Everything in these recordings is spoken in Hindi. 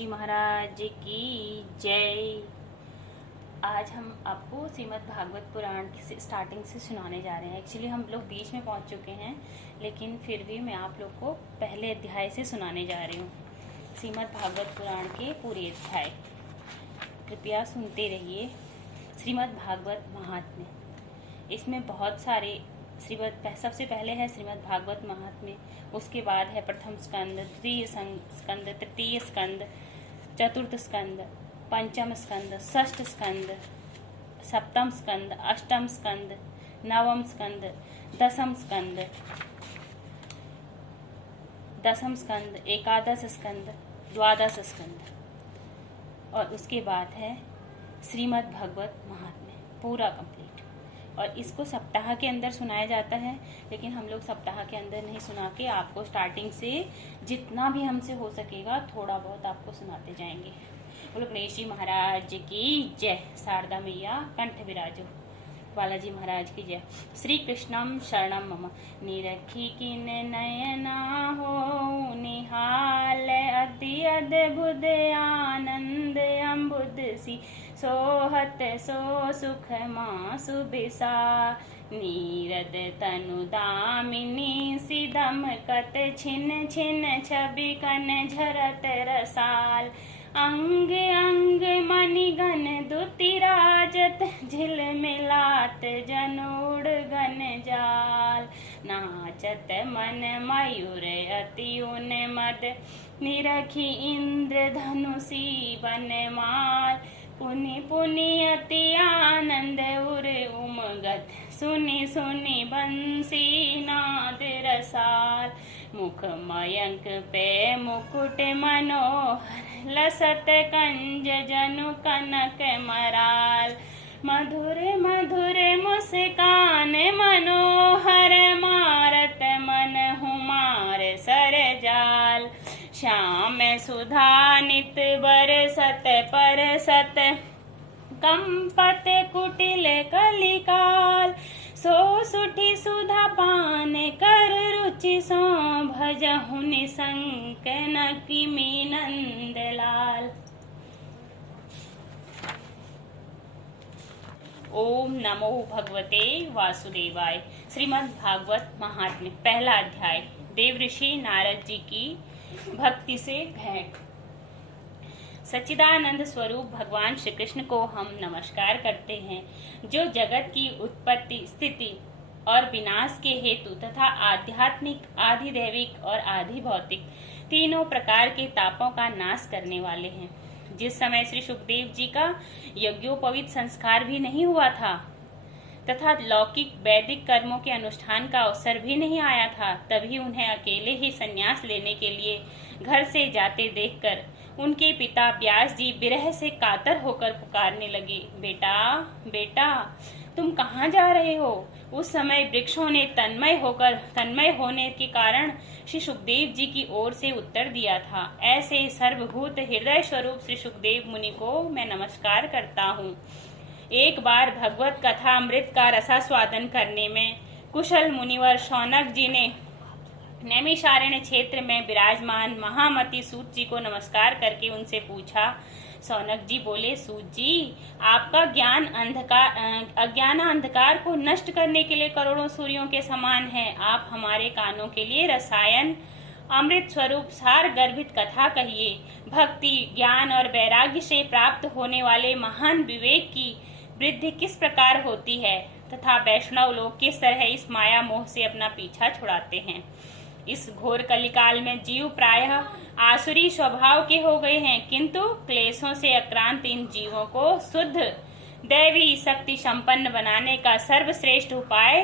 जी महाराज की जय। आज हम आपको श्रीमद् भागवत पुराण की स्टार्टिंग से सुनाने जा रहे हैं। एक्चुअली हम लोग बीच में पहुंच चुके हैं, लेकिन फिर भी मैं आप लोग को पहले अध्याय से सुनाने जा रही हूँ। श्रीमद् भागवत पुराण के पूरे अध्याय कृपया सुनते रहिए। श्रीमद् भागवत महात्म्य, इसमें बहुत सारे सबसे पहले है श्रीमद् भागवत महात्म्य, उसके बाद है प्रथम स्कंद, द्वितीय स्कंद, तृतीय स्कंद, चतुर्थ स्कंद, पंचम स्कंद, षष्ठ स्कंद, सप्तम स्कंद, अष्टम स्कंद, नवम स्कंद, दसम स्कंद, एकादश स्कंद, द्वादश स्कंद, और उसके बाद है श्रीमद् भागवत महात्म्य पूरा कंप्लीट। और इसको सप्ताह के अंदर सुनाया जाता है, लेकिन हम लोग सप्ताह के अंदर नहीं सुना के आपको स्टार्टिंग से जितना भी हमसे हो सकेगा थोड़ा बहुत आपको सुनाते जाएंगे। बोलो गणेश जी महाराज की जय। शारदा मैया कंठ विराजो। बालाजी महाराज की जय। श्री कृष्णम शरणम मम, निरखी किन नयना हो निहाल, अति अद्भुत आनंद अम्बुद सी, सोहत सो सुख माँ सुबिसा, नीरद तनु दामिनी सिदम कत छिन छिन छवि कन झरत रसाल, अंग अंग मणिगण दुति राजत, झिल मिलात जनूड़ गन जाल, नाचत मन मयूर अति उन मद, निरखी इंद्र धनुषी बनमाल, पुनि पुनि अति आनंद उर उमगत, सुनि सुनि बंसी नाद रसाल, मुख मयंक पे मुकुट मनोहर, लसत कंज जनु कनक मराल, मधुर मधुर मुस्कान मनोहर, मारत मन हुमार सर जाल, श्याम सुधा नित बरसत परसत, कंपत कुटिल कलिकाल, सो सुठी सुधा पान कर रुचि सो, भजहु निसंक न किमी नंदलाल। ओम नमो भगवते वासुदेवाय। श्रीमद् भागवत महात्म्य पहला अध्याय। देव ऋषि नारद जी की भक्ति से भेंट। सच्चिदानंद स्वरूप भगवान श्री कृष्ण को हम नमस्कार करते हैं, जो जगत की उत्पत्ति, स्थिति और विनाश के हेतु तथा आध्यात्मिक, आधिदैविक और आधि भौतिक तीनों प्रकार के तापों का नाश करने वाले हैं। जिस समय श्री सुखदेव जी का यज्ञोपवीत संस्कार भी नहीं हुआ था तथा लौकिक वैदिक कर्मों के अनुष्ठान का अवसर भी नहीं आया था, तभी उन्हें अकेले ही संन्यास लेने के लिए घर से जाते देखकर उनके पिता व्यास जी विरह से कातर होकर पुकारने लगे, बेटा बेटा तुम कहाँ जा रहे हो। उस समय वृक्षों ने तन्मय होने के कारण श्री सुखदेव जी की ओर से उत्तर दिया था, ऐसे सर्वभूत हृदय स्वरूप श्री सुखदेव मुनि को मैं नमस्कार करता हूँ। एक बार भगवत कथा अमृत का रसास्वादन करने में कुशल मुनिवर शौनक जी ने नैमिषारण्य क्षेत्र में विराजमान महामती सूत जी को नमस्कार करके उनसे पूछा। शौनक जी बोले, सूत जी, आपका ज्ञान अज्ञान अंधकार को नष्ट करने के लिए करोड़ों सूर्यों के समान है। आप हमारे कानों के लिए रसायन अमृत स्वरूप सार गर्भित कथा कहिए। भक्ति, ज्ञान और वैराग्य से प्राप्त होने वाले महान विवेक की वृद्धि किस प्रकार होती है तथा वैष्णव लोग किस तरह इस माया मोह से अपना पीछा छुड़ाते हैं। इस घोर कलिकाल में जीव प्रायः आसुरी स्वभाव के हो गए हैं, किंतु क्लेशों से आक्रांत इन जीवों को शुद्ध दैवी शक्ति संपन्न बनाने का सर्वश्रेष्ठ उपाय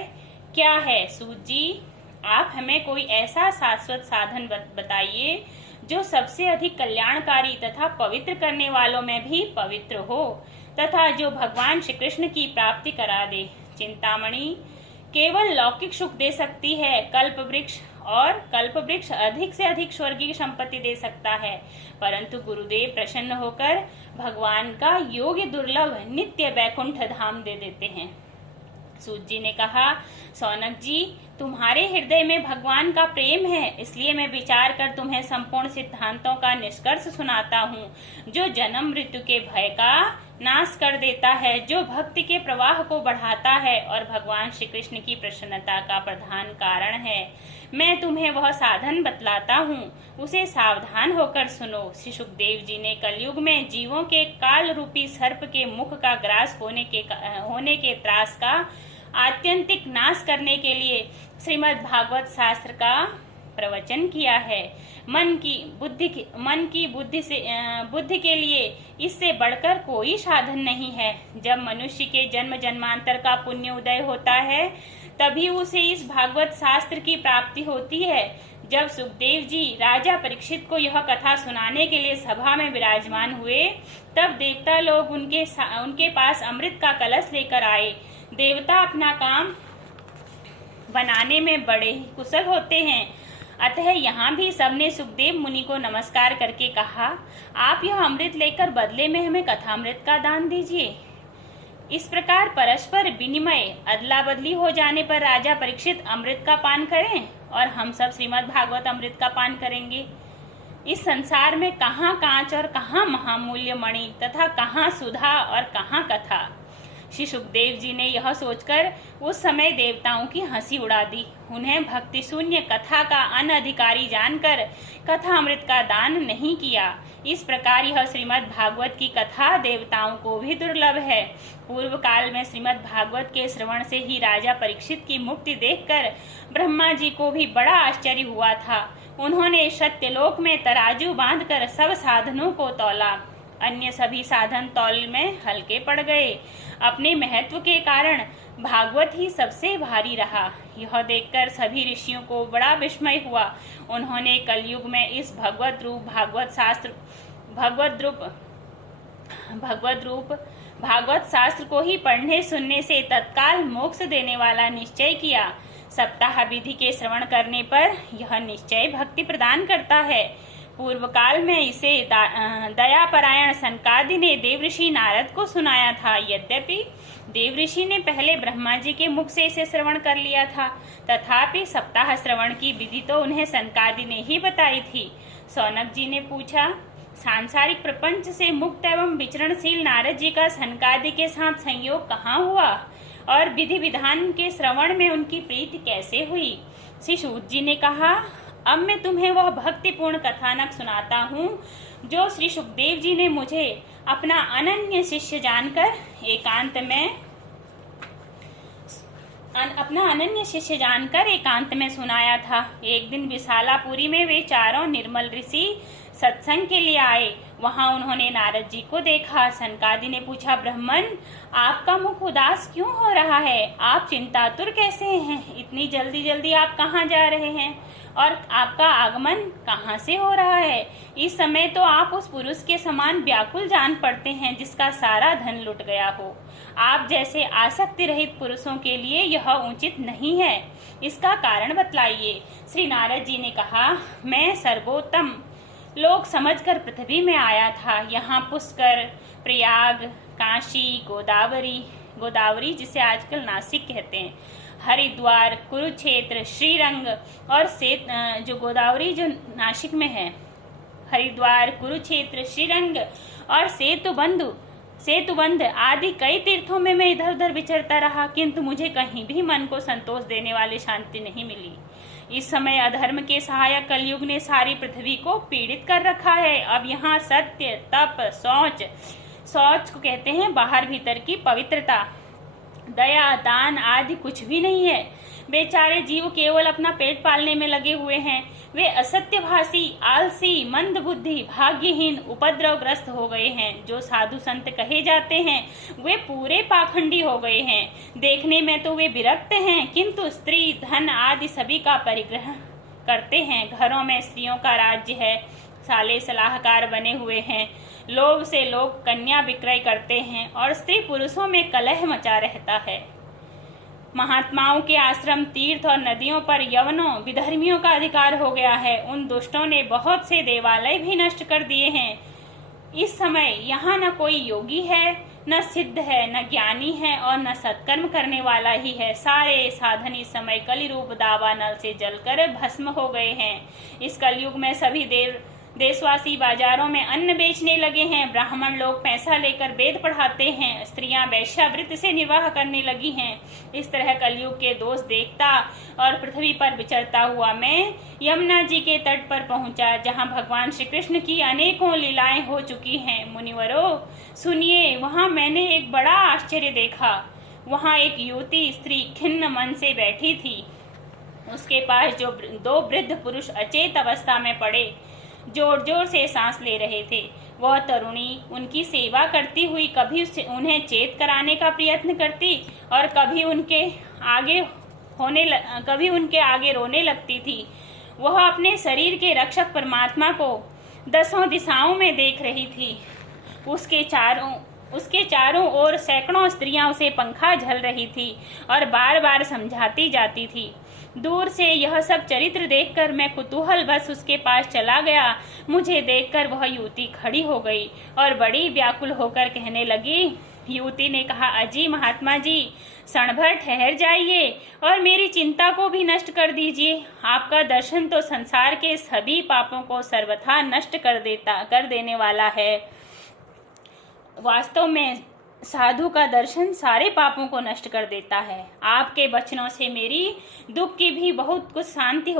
क्या है। सूत जी, आप हमें कोई ऐसा शाश्वत साधन बताइए जो सबसे अधिक कल्याणकारी तथा पवित्र करने वालों में भी पवित्र हो तथा जो भगवान श्री कृष्ण की प्राप्ति करा दे। चिंतामणि केवल लौकिक सुख दे सकती है, कल्प वृक्ष अधिक से अधिक स्वर्गीय संपत्ति दे सकता है, परंतु गुरुदेव प्रसन्न होकर भगवान का योग्य दुर्लभ नित्य वैकुंठ धाम दे देते हैं। सूत जी ने कहा, सौनक जी, तुम्हारे हृदय में भगवान का प्रेम है, इसलिए मैं विचार कर तुम्हें संपूर्ण सिद्धांतों का निष्कर्ष सुनाता हूँ, जो जन्म मृत्यु के भय का नाश कर देता है, जो भक्ति के प्रवाह को बढ़ाता है और भगवान श्री कृष्ण की प्रसन्नता का प्रधान कारण है। मैं तुम्हें वह साधन बतलाता हूँ, उसे सावधान होकर सुनो। श्री सुखदेव जी ने कलयुग में जीवों के काल रूपी सर्प के मुख का ग्रास होने के त्रास का आत्यंतिक नाश करने के लिए श्रीमद् भागवत शास्त्र का प्रवचन किया है। मन की बुद्धि के लिए इससे बढ़कर कोई साधन नहीं है। जब मनुष्य के जन्म जन्मांतर का पुण्य उदय होता है, तभी उसे इस भागवत शास्त्र की प्राप्ति होती है। जब सुखदेव जी राजा परीक्षित को यह कथा सुनाने के लिए सभा में विराजमान हुए, तब देवता लोग उनके पास अमृत का कलश लेकर आए। देवता अपना काम बनाने में बड़े ही कुशल होते हैं, अतः यहाँ भी सबने सुखदेव मुनि को नमस्कार करके कहा, आप यह अमृत लेकर बदले में हमें कथामृत का दान दीजिए। इस प्रकार परस्पर विनिमय अदला बदली हो जाने पर राजा परीक्षित अमृत का पान करें और हम सब श्रीमद् भागवत अमृत का पान करेंगे। इस संसार में कहाँ कांच और कहाँ महामूल्य मणि तथा कहाँ सुधा और कहाँ कथा। श्री सुखदेव जी ने यह सोचकर उस समय देवताओं की हंसी उड़ा दी। उन्हें भक्ति शून्य कथा का अनधिकारी जानकर कथा अमृत का दान नहीं किया। इस प्रकार यह श्रीमद् भागवत की कथा देवताओं को भी दुर्लभ है। पूर्व काल में श्रीमद् भागवत के श्रवण से ही राजा परीक्षित की मुक्ति देखकर ब्रह्मा जी को भी बड़ा आश्चर्य हुआ था। उन्होंने सत्यलोक में तराजू बांधकर सब साधनों को तौला। अन्य सभी साधन तौल में हल्के पड़ गए। अपने महत्व के कारण भागवत ही सबसे भारी रहा। यह देखकर सभी ऋषियों को बड़ा विस्मय हुआ। उन्होंने कलयुग में इस भगवत शास्त्र को ही पढ़ने सुनने से तत्काल मोक्ष देने वाला निश्चय किया। सप्ताह विधि के श्रवण करने पर यह निश्चय भक्ति प्रदान करता है। पूर्व काल में इसे दयापरायण सनकादि ने देवऋषि नारद को सुनाया था। यद्यपि देवऋषि ने पहले ब्रह्मा जी के मुख से इसे श्रवण कर लिया था, तथापि सप्ताह श्रवण की विधि तो उन्हें सनकादि ने ही बताई थी। सौनक जी ने पूछा, सांसारिक प्रपंच से मुक्त एवं विचरणशील नारद जी का सनकादि के साथ संयोग कहाँ हुआ और विधि विधान के श्रवण में उनकी प्रीति कैसे हुई? श्री सूत जी ने कहा, अब मैं तुम्हें वह भक्तिपूर्ण कथानक सुनाता हूँ जो श्री सुखदेव जी ने मुझे अपना अनन्य शिष्य जानकर एकांत में सुनाया था। एक दिन विशालापुरी में वे चारों निर्मल ऋषि सत्संग के लिए आए। वहां उन्होंने नारद जी को देखा। सनकादि ने पूछा, ब्राह्मण, आपका मुख उदास क्यों हो रहा है? आप चिंतातुर कैसे हैं? इतनी जल्दी जल्दी आप कहाँ जा रहे हैं और आपका आगमन कहाँ से हो रहा है? इस समय तो आप उस पुरुष के समान व्याकुल जान पड़ते हैं जिसका सारा धन लुट गया हो। आप जैसे आसक्ति रहित पुरुषों के लिए यह उचित नहीं है। इसका कारण बतलाइए। श्री नारद जी ने कहा, मैं सर्वोत्तम लोग समझकर पृथ्वी में आया था। यहाँ पुष्कर, प्रयाग, काशी, गोदावरी जिसे आजकल नासिक कहते हैं, हरिद्वार, कुरुक्षेत्र, श्रीरंग और जो गोदावरी जो नासिक में है, हरिद्वार, कुरुक्षेत्र, श्रीरंग और सेतुबंध आदि कई तीर्थों में मैं इधर उधर विचरता रहा, किंतु मुझे कहीं भी मन को संतोष देने वाली शांति नहीं मिली। इस समय अधर्म के सहायक कलयुग ने सारी पृथ्वी को पीड़ित कर रखा है। अब यहाँ सत्य, तप, शौच को कहते हैं बाहर भीतर की पवित्रता, दया, दान आदि कुछ भी नहीं है। बेचारे जीव केवल अपना पेट पालने में लगे हुए हैं। वे असत्यभाषी, आलसी, मंद बुद्धि, भाग्यहीन, उपद्रवग्रस्त हो गए हैं। जो साधु संत कहे जाते हैं वे पूरे पाखंडी हो गए हैं। देखने में तो वे विरक्त हैं, किंतु स्त्री, धन आदि सभी का परिग्रह करते हैं। घरों में स्त्रियों का राज्य है। साले सलाहकार बने हुए हैं। लोभ से लोग कन्या विक्रय करते हैं और स्त्री पुरुषों में कलह मचा रहता है। महात्माओं के आश्रम, तीर्थ और नदियों पर यवनों, विधर्मियों का अधिकार हो गया है। उन दुष्टों ने बहुत से देवालय भी नष्ट कर दिए हैं। इस समय यहाँ न कोई योगी है, न सिद्ध है, न ज्ञानी है और न सत्कर्म करने वाला ही है। सारे साधन इस समय कलि रूप दावा नल से जलकर भस्म हो गए हैं। इस कलयुग में सभी देशवासी बाजारों में अन्न बेचने लगे हैं। ब्राह्मण लोग पैसा लेकर वेद पढ़ाते हैं। स्त्रियां वैश्यावृत्ति से निर्वाह करने लगी हैं। इस तरह कलयुग के दोष देखता और पृथ्वी पर विचरता हुआ मैं यमुना जी के तट पर पहुंचा, जहां भगवान श्री कृष्ण की अनेकों लीलाएं हो चुकी हैं। मुनिवरों सुनिए, वहां मैंने एक बड़ा आश्चर्य देखा। वहां एक युवती स्त्री खिन्न मन से बैठी थी। उसके पास जो दो वृद्ध पुरुष अचेत अवस्था में पड़े जोर जोर से सांस ले रहे थे। वह तरुणी उनकी सेवा करती हुई कभी उन्हें चेत कराने का प्रयत्न करती और कभी उनके आगे रोने लगती थी। वह अपने शरीर के रक्षक परमात्मा को दसों दिशाओं में देख रही थी। उसके चारों ओर सैकड़ों स्त्रियां उसे पंखा झल रही थी और बार बार समझाती जाती थी। दूर से यह सब चरित्र देखकर मैं कुतूहल बस उसके पास चला गया। मुझे देखकर वह युवती खड़ी हो गई और बड़ी व्याकुल होकर कहने लगी। युवती ने कहा, अजी महात्मा जी, क्षण भर ठहर जाइए और मेरी चिंता को भी नष्ट कर दीजिए। आपका दर्शन तो संसार के सभी पापों को सर्वथा नष्ट कर देने वाला है। वास्तव में साधु का दर्शन सारे पापों को नष्ट कर देता है। आपके वचनों से मेरी दुख की भी बहुत कुछ शांति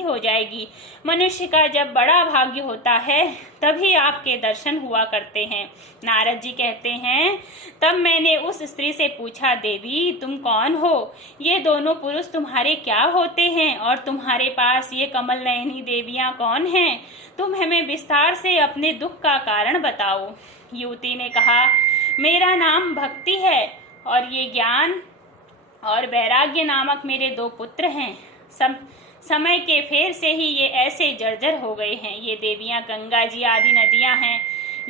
हो जाएगी। मनुष्य का जब बड़ा भाग्य होता है तभी आपके दर्शन हुआ करते हैं। नारद जी कहते हैं, तब मैंने उस स्त्री से पूछा, देवी तुम कौन हो? ये दोनों पुरुष तुम्हारे क्या होते हैं और तुम्हारे पास ये कमल नयनी देवियां कौन हैं? तुम हमें विस्तार से अपने दुख का कारण बताओ। युवती ने कहा, मेरा नाम भक्ति है और ये ज्ञान और वैराग्य नामक मेरे दो पुत्र हैं। समय के फेर से ही ये ऐसे जर्जर हो गए हैं। ये देवियां गंगा जी आदि नदियां हैं।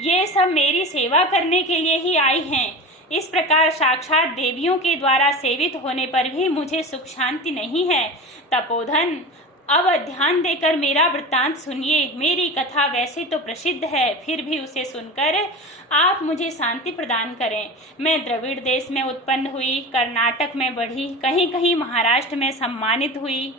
ये सब मेरी सेवा करने के लिए ही आई हैं। इस प्रकार साक्षात देवियों के द्वारा सेवित होने पर भी मुझे सुख शांति नहीं है। तपोधन, अब ध्यान देकर मेरा वृत्तांत सुनिए। मेरी कथा वैसे तो प्रसिद्ध है, फिर भी उसे सुनकर आप मुझे शांति प्रदान करें। मैं द्रविड़ देश में उत्पन्न हुई, कर्नाटक में बढ़ी, कहीं कहीं महाराष्ट्र में सम्मानित हुई,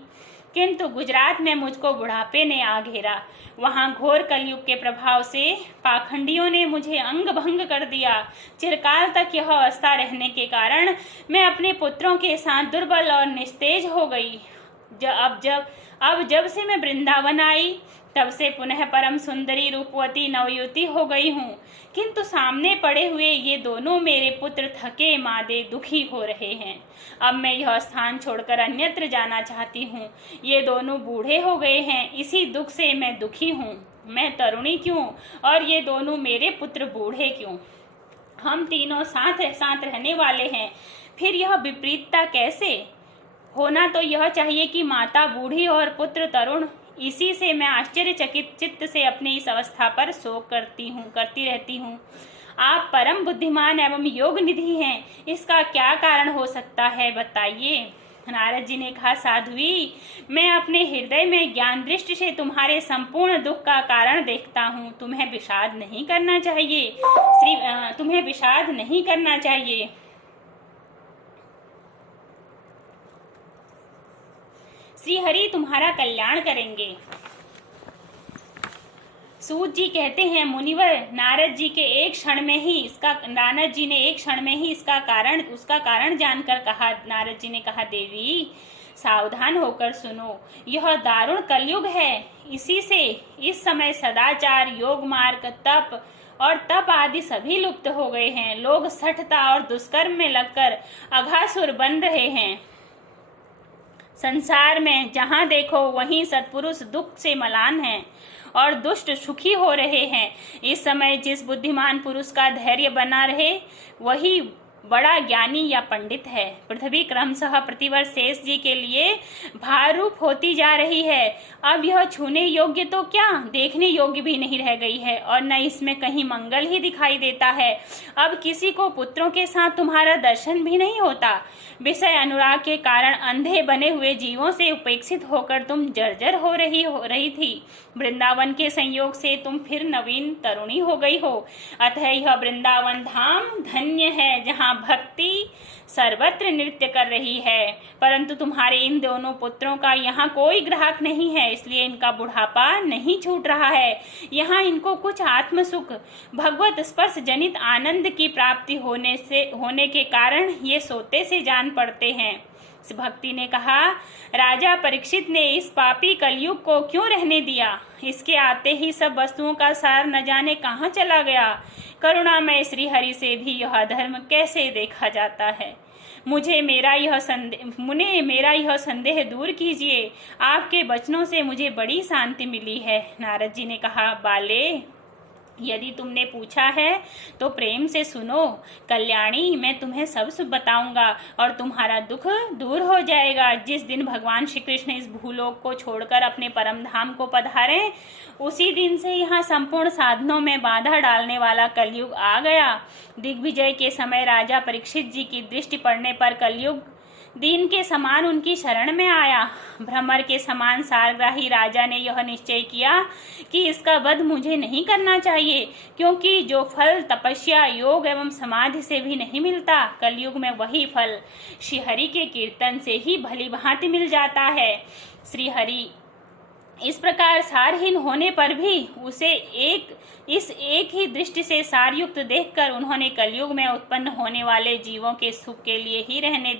किंतु गुजरात में मुझको बुढ़ापे ने आ घेरा। वहाँ घोर कलयुग के प्रभाव से पाखंडियों ने मुझे अंग भंग कर दिया। चिरकाल तक यह अवस्था रहने के कारण मैं अपने पुत्रों के साथ दुर्बल और निस्तेज हो गई। अब जब से मैं वृंदावन आई तब से पुनः परम सुंदरी रूपवती नवयुवती हो गई हूँ, किंतु सामने पड़े हुए ये दोनों मेरे पुत्र थके मादे दुखी हो रहे हैं। अब मैं यह स्थान छोड़कर अन्यत्र जाना चाहती हूँ। ये दोनों बूढ़े हो गए हैं, इसी दुख से मैं दुखी हूँ। मैं तरुणी क्यों और ये दोनों मेरे पुत्र बूढ़े क्यों? हम तीनों साथ रहने वाले हैं, फिर यह विपरीतता कैसे? होना तो यह चाहिए कि माता बूढ़ी और पुत्र तरुण। इसी से मैं आश्चर्यचकित चित्त से अपनी इस अवस्था पर शोक करती रहती हूँ। आप परम बुद्धिमान एवं योग निधि हैं, इसका क्या कारण हो सकता है, बताइए। नारद जी ने कहा, साध्वी, मैं अपने हृदय में ज्ञान दृष्टि से तुम्हारे संपूर्ण दुख का कारण देखता हूँ। तुम्हें विषाद नहीं करना चाहिए। श्री हरि तुम्हारा कल्याण करेंगे। सूत जी कहते हैं, मुनिवर, नारद जी ने एक क्षण में ही उसका कारण जानकर कहा। नारद जी ने कहा, देवी सावधान होकर सुनो, यह दारुण कलयुग है। इसी से इस समय सदाचार, योग मार्ग, तप आदि सभी लुप्त हो गए हैं। लोग सठता और दुष्कर्म में लगकर अघासुर बन रहे हैं। संसार में जहाँ देखो वहीं सत्पुरुष दुख से मलान हैं और दुष्ट सुखी हो रहे हैं। इस समय जिस बुद्धिमान पुरुष का धैर्य बना रहे बड़ा ज्ञानी या पंडित है। पृथ्वी क्रमशः प्रतिवर्ष शेष जी के लिए भारूप होती जा रही है। अब यह छूने योग्य तो क्या, देखने योग्य भी नहीं रह गई है, और न इसमें कहीं मंगल ही दिखाई देता है। अब किसी को पुत्रों के साथ तुम्हारा दर्शन भी नहीं होता। विषय अनुराग के कारण अंधे बने हुए जीवों से उपेक्षित होकर तुम जर्जर हो रही थी। वृंदावन के संयोग से तुम फिर नवीन तरुणी हो गई हो। अतः यह वृंदावन धाम धन्य है, जहाँ भक्ति सर्वत्र नृत्य कर रही है। परंतु तुम्हारे इन दोनों पुत्रों का यहाँ कोई ग्राहक नहीं है, इसलिए इनका बुढ़ापा नहीं छूट रहा है। यहाँ इनको कुछ आत्मसुख, भगवत स्पर्श जनित आनंद की प्राप्ति होने के कारण ये सोते से जान पड़ते हैं। भक्ति ने कहा, राजा परीक्षित ने इस पापी कलयुग को क्यों रहने दिया? इसके आते ही सब वस्तुओं का सार न जाने कहाँ चला गया। करुणामय श्री हरि से भी यह अधर्म कैसे देखा जाता है? मुझे मेरा यह संदेह दूर कीजिए। आपके वचनों से मुझे बड़ी शांति मिली है। नारद जी ने कहा, बाले, यदि तुमने पूछा है तो प्रेम से सुनो। कल्याणी, मैं तुम्हें सब बताऊंगा और तुम्हारा दुख दूर हो जाएगा। जिस दिन भगवान श्री कृष्ण इस भूलोक को छोड़कर अपने परम धाम को पधारे, उसी दिन से यहाँ संपूर्ण साधनों में बाधा डालने वाला कलयुग आ गया। दिग्विजय के समय राजा परीक्षित जी की दृष्टि पड़ने पर कलयुग दीन के समान उनकी शरण में आया। भ्रमर के समान सारग्राही राजा ने यह निश्चय किया कि इसका वध मुझे नहीं करना चाहिए, क्योंकि जो फल तपस्या, योग एवं समाधि से भी नहीं मिलता, कलयुग में वही फल श्रीहरि के कीर्तन से ही भली भांति मिल जाता है। श्रीहरि इस प्रकार सारहीन होने पर भी उसे एक ही दृष्टि से सारयुक्त देखकर उन्होंने कलयुग में उत्पन्न होने वाले जीवों के सुख के लिए ही रहने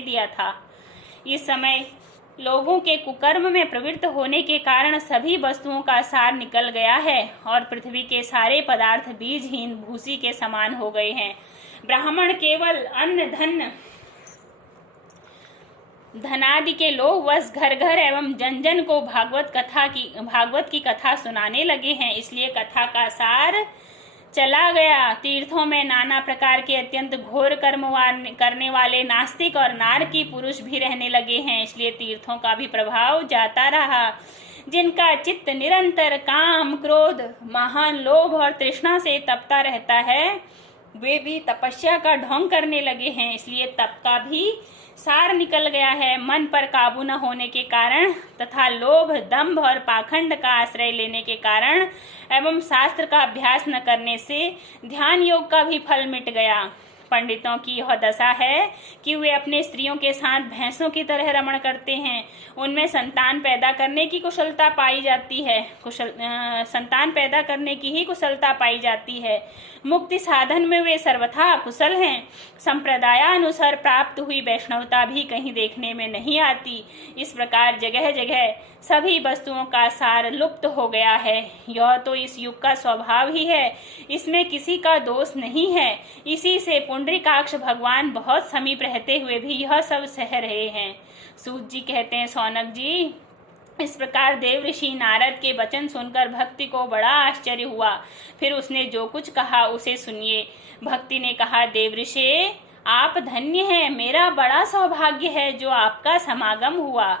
दिया था। इस समय लोगों के कुकर्म में प्रवृत्त होने के कारण सभी वस्तुओं का सार निकल गया है और पृथ्वी के सारे पदार्थ बीजहीन भूसी के समान हो गए हैं। ब्राह्मण केवल अन्न धनादि के लोभ वश घर घर एवं जन जन को भागवत की कथा सुनाने लगे हैं, इसलिए कथा का सार चला गया। तीर्थों में नाना प्रकार के अत्यंत घोर कर्म करने वाले नास्तिक और नारकी पुरुष भी रहने लगे हैं, इसलिए तीर्थों का भी प्रभाव जाता रहा। जिनका चित्त निरंतर काम, क्रोध, महान लोभ और तृष्णा से तपता रहता है, वे भी तपस्या का ढोंग करने लगे हैं, इसलिए तप का भी सार निकल गया है। मन पर काबू न होने के कारण तथा लोभ, दंभ और पाखंड का आश्रय लेने के कारण एवं शास्त्र का अभ्यास न करने से ध्यान योग का भी फल मिट गया। पंडितों की यह दशा है कि वे अपने स्त्रियों के साथ भैंसों की तरह रमण करते हैं। उनमें संतान पैदा करने की कुशलता पाई जाती है, संतान पैदा करने की ही कुशलता पाई जाती है। मुक्ति साधन में वे सर्वथा कुशल हैं। संप्रदायानुसार प्राप्त हुई वैष्णवता भी कहीं देखने में नहीं आती। इस प्रकार जगह जगह सभी वस्तुओं का सार लुप्त हो गया है। यह तो इस युग का स्वभाव ही है, इसमें किसी का दोष नहीं है। इसी से पुंडरीकाक्ष भगवान बहुत समीप रहते हुए भी यह सब सह रहे हैं। सूत जी कहते हैं, सौनक जी, इस प्रकार देव ऋषि नारद के वचन सुनकर भक्ति को बड़ा आश्चर्य हुआ। फिर उसने जो कुछ कहा उसे सुनिए। भक्ति ने कहा, देव ऋषि, आप धन्य हैं। मेरा बड़ा सौभाग्य है जो आपका समागम हुआ।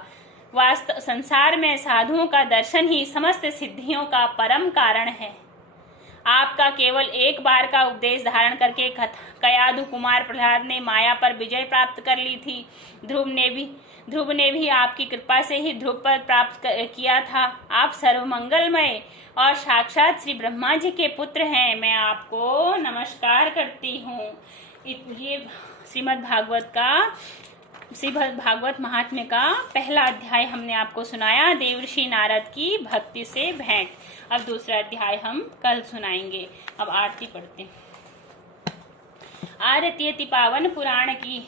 वास्तव संसार में साधुओं का दर्शन ही समस्त सिद्धियों का परम कारण है। आपका केवल एक बार का उपदेश धारण करके कयाधु कुमार प्रहलाद ने माया पर विजय प्राप्त कर ली थी। ध्रुव ने भी आपकी कृपा से ही ध्रुव पद प्राप्त किया था। आप सर्वमंगलमय और साक्षात श्री ब्रह्मा जी के पुत्र हैं। मैं आपको नमस्कार करती हूँ। ये श्रीमद् भागवत महात्म्य का पहला अध्याय हमने आपको सुनाया, देवर्षि नारद की भक्ति से भेंट। अब दूसरा अध्याय हम कल सुनाएंगे। अब आरती पढ़ते हैं। आरती अति पावन पुराण की,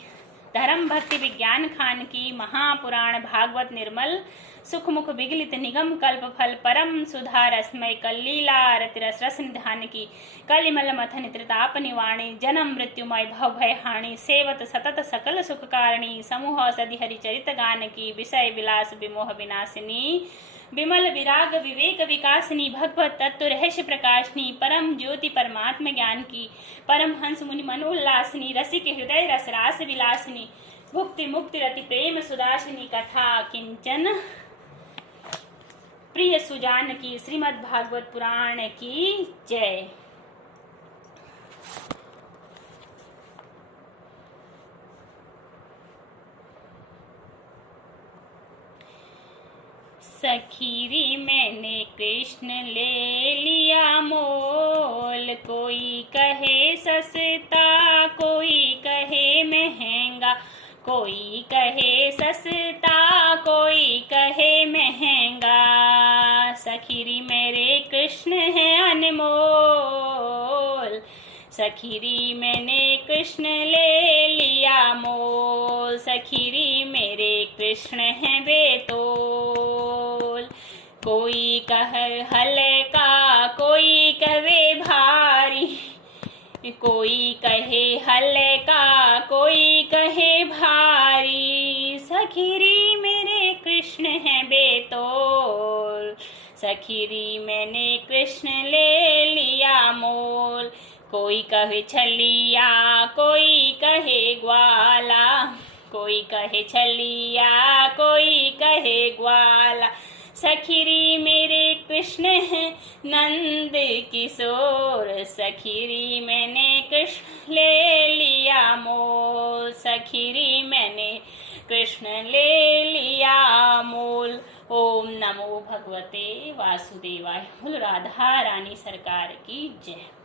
धर्म भक्ति विज्ञान खान की, महापुराण भागवत निर्मल सुख मुख विगलित निगम कल्प फल परम सुधा रसमय कल्लीला रस निधान की, कलिमल मथन त्रिताप निवाणी, जन्म मृत्युमय भव भय हानि, सेवत सतत सकल सुख कारणी, समूह सदि हरि चरित गान की, विषय विलास विमोह विनाशिनी, विमल विराग विवेक विकासिनी भगवत तत्व रहस्य प्रकाशनी परम ज्योति परमात्म ज्ञान की परमहंस मुनि मनोल्लासिनी रसिक हृदय रसरास विलासिनी भुक्ति मुक्ति रति प्रेम सुदासिनी कथा किंचन प्रिय सुजान की श्रीमद् भागवत पुराण की जय। सखीरी मैंने कृष्ण ले लिया मोल, कोई कहे सस्ता कोई कहे महंगा, कोई कहे सस्ता कोई कहे महंगा। सखीरी मेरे कृष्ण है अनमोल, सखीरी मैंने कृष्ण ले लिया मोल, सखीरी मेरे कृष्ण हैं बेतोल। कोई कहे हल्का कोई कहे भारी, कोई कहे हल्का कोई कहे भारी, सखीरी मेरे कृष्ण हैं बेतोल, सखीरी मैंने कृष्ण ले लिया मोल। कोई कहे छलिया कोई कहे ग्वाला, कोई कहे छलिया कोई कहे ग्वाला, सखीरी मेरे कृष्ण हैं नंद किशोर, सखीरी मैंने कृष्ण ले लिया मोल, सखीरी मैंने कृष्ण ले लिया मोल। ओम नमो भगवते वासुदेवाय। बोलो राधा रानी सरकार की जय।